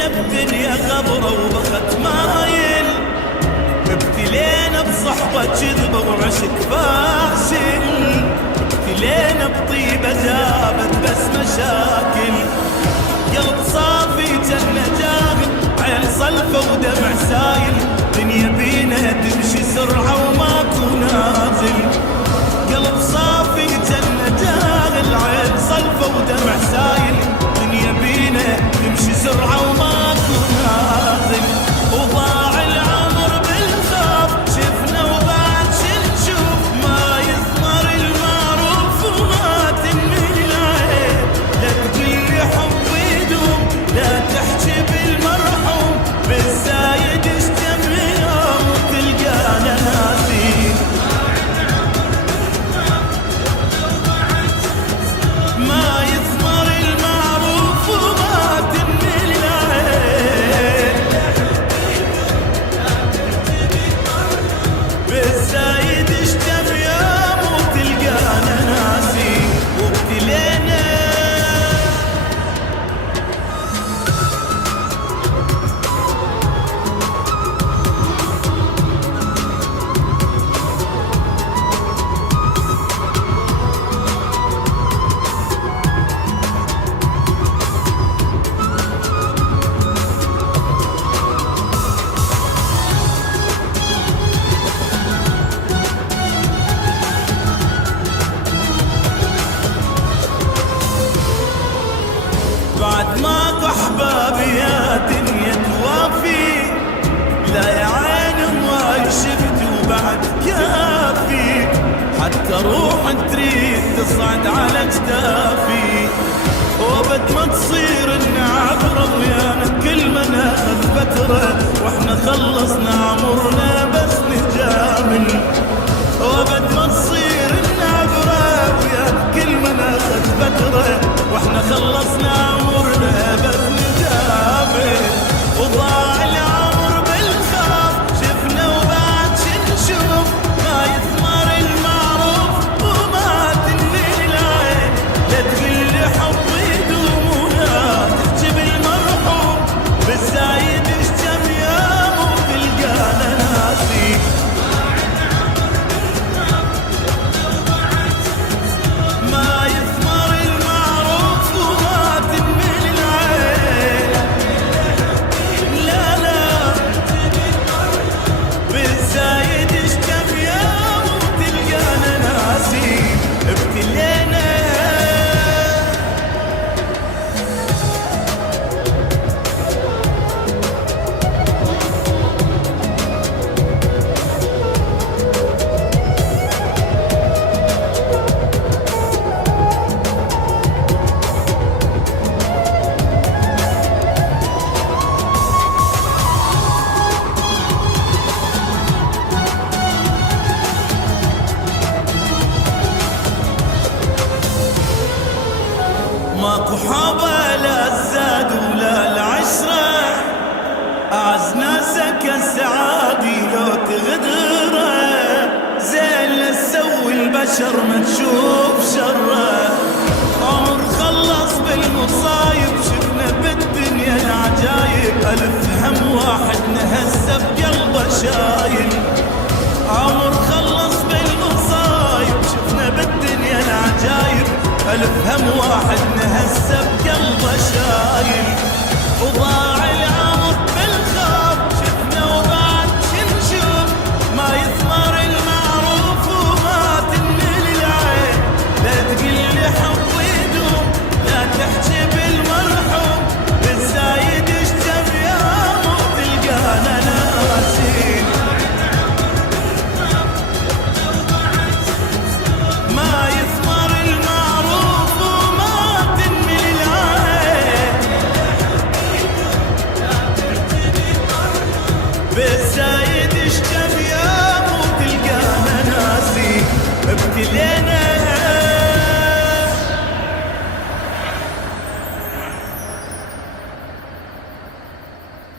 ابتلينا بدنيا خضرة وبخت مايل، ابتلينا بصحبة كذبة وعشق فاشل، ابتلينا بطيبة جابت بس مشاكل. قلب صافي جنة جاهل، عين صلفة ودمع سايل، دنيا بينا تمشي سرعة وماكو نازل. قلب صافي جنة جاهل، عين صلفة ودمع سايل، دنيا بينا تمشي سرعة وماكو نازل. وضاع العمر بالخوف، شفنا وبعد شنشوف، ما يثمر المعروف وما تنمي العين. لا تقلي حب يدوم، لا تحكي بالمرحوم، بالزايد اشتم يوم وتلقانا ناسين. ما يثمر المعروف وما تنمي العين، بالزايد اشتم يوم وتلقانا ناسين. وابتلينا بعد ماكو احبابي يا دنيا توافي، لا يا عين ما شفت وبعد كافي، حتى روح تريد تصعد على اجدافي. وبد ما تصير النعبرة ويانا كل ما ناخذ فترة، واحنا خلصنا عمرنا بس نجامل. وبد ما تصير النعبرة ويانا كل ما ناخذ فترة، واحنا خلصنا عمرنا بس نجامل. وضاع العمر بالخوف، شفنا وبعد شنشوف، ما يثمر المعروف وما تنمي العين. لا تقلي حب يدوم ولا تحكي بالمرحوم، بالزايد اشتم يوم وتلقانا ناسي. ما يثمر المعروف وما تنمي العين، لا لا بالزايد اشتم يوم وتلقانا ناسي. ابتلينا ماكو حابة لا الزاد ولا العشرة، أعز ناسك السعادي لو تغدره، زين لا تسوي البشر ما تشوف شره. عمر خلص بالمصايب، شفنا بالدنيا العجايب، ألف هم واحد نهزه بقلبه شايل. عمر خلص بالمصايب، شفنا بالدنيا العجايب، ألف هم واحد نهزه بقلبه شايل. وضاع العمر بالخوف، شفنا وبعد شنشوف، ما يثمر المعروف وما تنمي العين. لا تقلي حب يدوم، لا تحكي بالمرحوم، بالزايد اشتم يوم وتلقانا ناسين. ما يثمر المعروف وما تنمي العين، بالزايد